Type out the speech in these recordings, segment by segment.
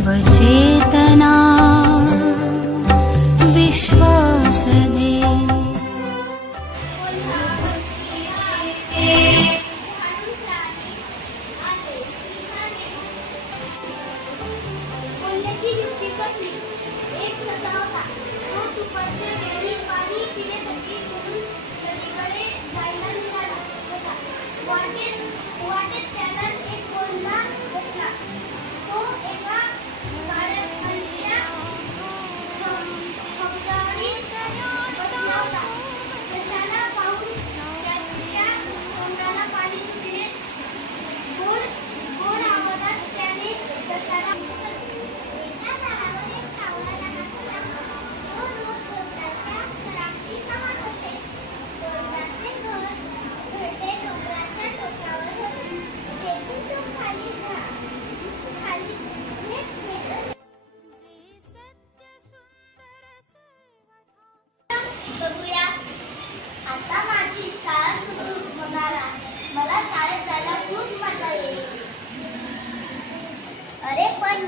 नवचेतना विश्वास वाटेत वाटेत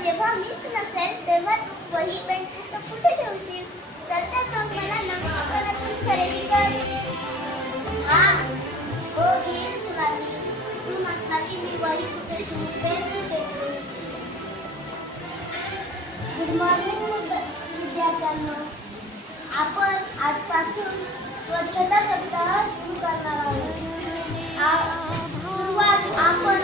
जेव्हा मीच नसेल तेव्हा तू वही पेन पुस्तक कुठे ठेवशील? तर त्या मग मला नक्षत्रातून खरेदी कर. हा हो घेईल तुला मी. तू नसला मी वही कुठे ठेवते गुड मॉर्निंग विद्यार्थ्यांना. आपण आजपासून स्वच्छता सप्ताह सुरू करणार आहोत. आपण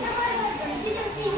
Thank you.